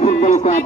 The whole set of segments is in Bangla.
ফুটবল ক্লাব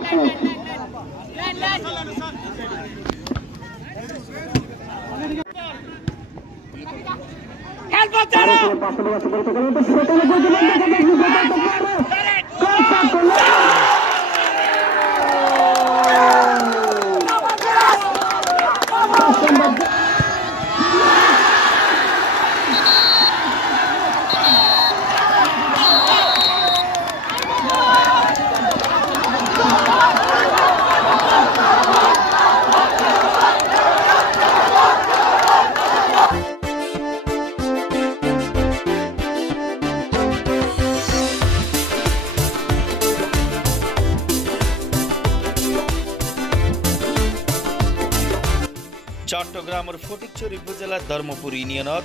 চট্টগ্রামের ফটিকছড়ি উপজেলার ধর্মপুর ইউনিয়নত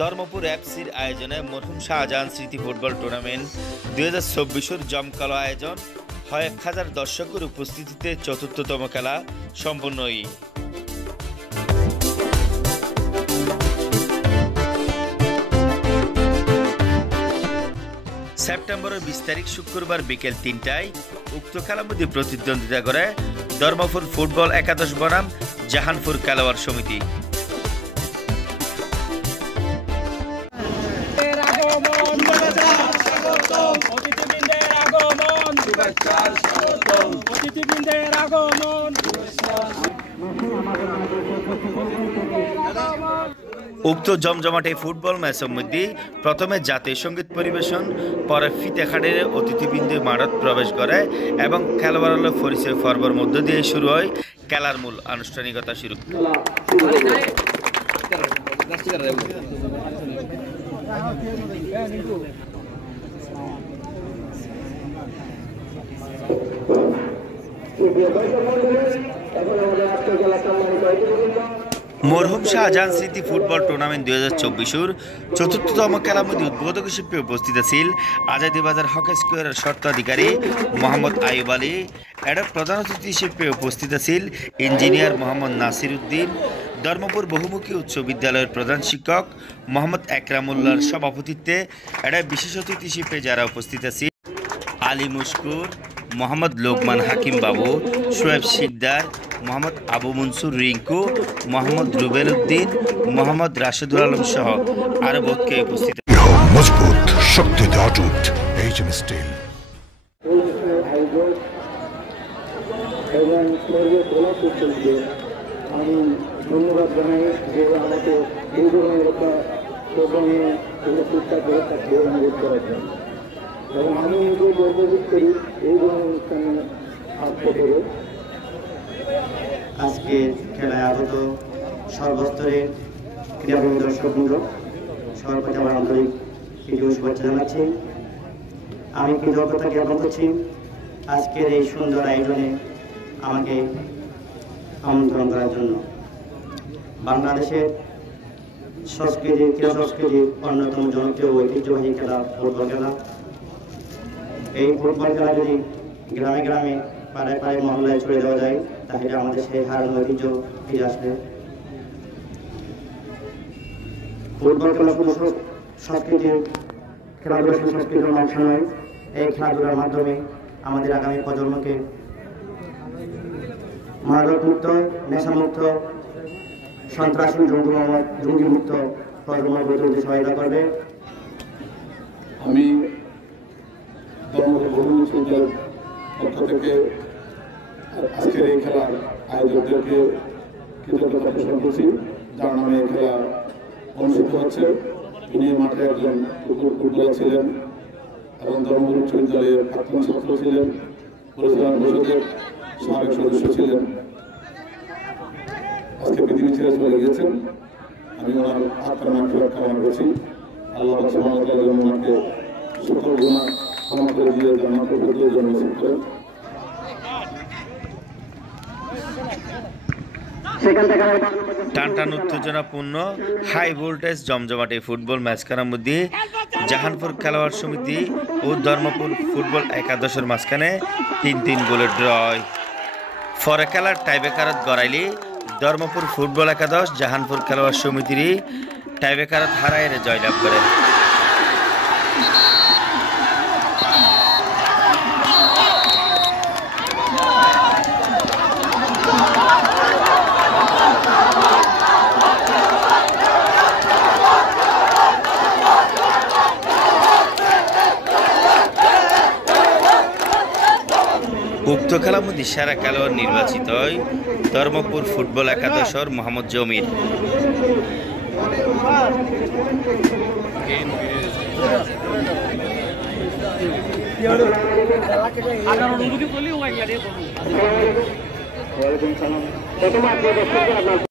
ধর্মপুর এফসির আয়োজনে মরহুম শাহজাহান স্মৃতি ফুটবল টুর্নামেন্ট 2024 জমকালো আয়োজন হয় 1000 দর্শকের উপস্থিতিতে চতুর্থতম খেলা সম্পন্ন হয়। সেপ্টেম্বরের 20 তারিখ শুক্রবার বিকেল 3টায় উক্ত খেলার মধ্যে প্রতিদ্বন্দ্বিতা করে ধর্মপুর ফুটবল একাদশ বনাম জাহানপুর খেলোয়াড় সমিতি। উক্ত জমজমাটে ফুটবল ম্যাচের মধ্যে প্রথমে জাতীয় সঙ্গীত পরিবেশন, পরে ফিতেখাটের অতিথিবৃন্দের মাঠত প্রবেশ করে এবং খেলোয়াড়ের পরিচয় পর্বের মধ্য দিয়ে শুরু হয় খেলার মূল আনুষ্ঠানিকতা শুরু। মরহুম শাহজাহান স্মৃতি ফুটবল টুর্নামেন্ট 2024 চতুর্থতম খেলার মধ্যে উদ্বোধক হিসেবে উপস্থিত ছিল আজাদি বাজার হকি স্কোয়ারের স্বত্বাধিকারী মোহাম্মদ আইয়ুব আলী। এর প্রধান অতিথি হিসেবে উপস্থিত ছিল ইঞ্জিনিয়ার মোহাম্মদ নাসির উদ্দিন। ধর্মপুর বহুমুখী উচ্চ বিদ্যালয়ের প্রধান শিক্ষক মোহাম্মদ একরামুল্লাহর সভাপতিত্বে এর বিশেষ অতিথি হিসেবে যারা উপস্থিত ছিল আলী মুশকুর, মোহাম্মদ লোকমান হাকিম বাবু, শোয়েব শিকদার, মোহাম্মদ আবু মনসুর রিঙ্কু, মোহাম্মদ রুবেল উদ্দিন, মোহাম্মদ রাশেদুল আলম সহ আরো বহুতকে উপস্থিত। মজবুত শক্তিতে অটুট এইচএম স্টিল। আমি ধন্যবাদ জানাই যে আমাকে এই ধরনের একটা প্রোগ্রামে চেষ্টা করে থাকবে অনুরোধ করার জন্য, এবং আমি নিজে গর্ববোধ করি এই ধরনের অনুষ্ঠানে আসতে পেরে। আজকে খেলায় আগত সর্বস্তরের ক্রীড়াপ্রেমী দর্শকবৃন্দ সবার প্রতি আমার আন্তরিক প্রীতীয় শুভেচ্ছা জানাচ্ছি। আমি কৃতজ্ঞতা জ্ঞাপন করছি আজকের এই সুন্দর আয়োজনে আমাকে আমন্ত্রণ করার জন্য। বাংলাদেশের সংস্কৃতির ক্রীড়া সংস্কৃতির অন্যতম জনপ্রিয় ঐতিহ্যবাহী খেলা ফুটবল খেলা। এই ফুটবল খেলা যদি গ্রামে গ্রামে পাড়ায় পাড়ায় মহল্লায় ছড়িয়ে দেওয়া যায় তাহলে আমাদের সেই হারানো ঐতিহ্য ফিরে আসবে। ফুটবল খেলা কোনো সংস্কৃতির খেলাধুলা সংস্কৃতির অংশ নয়। এই খেলাধুলার মাধ্যমে আমাদের আগামী প্রজন্মকে মাদকমুক্ত, নেশামুক্ত, সন্ত্রাসী জঙ্গিমুক্ত প্রজন্ম গড়ে তুলতে সহায়তা করবে। আমি ধর্মপুর বহুমুখী পক্ষ থেকে আজকের এই খেলার আয়োজকদেরকে কৃতজ্ঞতা পোষণ করছি, যার নামে এই খেলা অনুষ্ঠিত হচ্ছে। তিনি মাঠে একজন ফুটবলার ছিলেন এবং ধর্মপুর উচ্চ বিদ্যালয়ের প্রাক্তন ছাত্র ছিলেন, পরিচালনা পরিষদের সাবেক সদস্য ছিলেন। আজকে পৃথিবী ছেড়ে চলে গেছেন। আমি ওনার আত্মার মানফিরাত কামনা করছি। আল্লাহ সুবহানাহু ওয়া তাআলা ওনাকে সকল গুনাহ ক্ষমা করে দিয়ে জান্নাতুল ফেরদৌসে জন্মস্থান করেন। টানটান উত্তেজনাপূর্ণ হাই ভোল্টেজ জমজমাটে ফুটবল ম্যাচ খেলার মধ্যে জাহানপুর খেলোয়াড় সমিতি ও ধর্মপুর ফুটবল একাদশের মাঝখানে 3-3 গোলের ড্র হয়। পরে খেলার টাইব্রেকারত গড়াইলে ধর্মপুর ফুটবল একাদশ জাহানপুর খেলোয়াড় সমিতির টাইব্রেকারত হারায় জয়লাভ করে। উক্ত খেলার মধ্যে সেরা খেলোয়াড় নির্বাচিত হয় ধর্মপুর ফুটবল একাদশের মোহাম্মদ জমির। প্রথম আপনার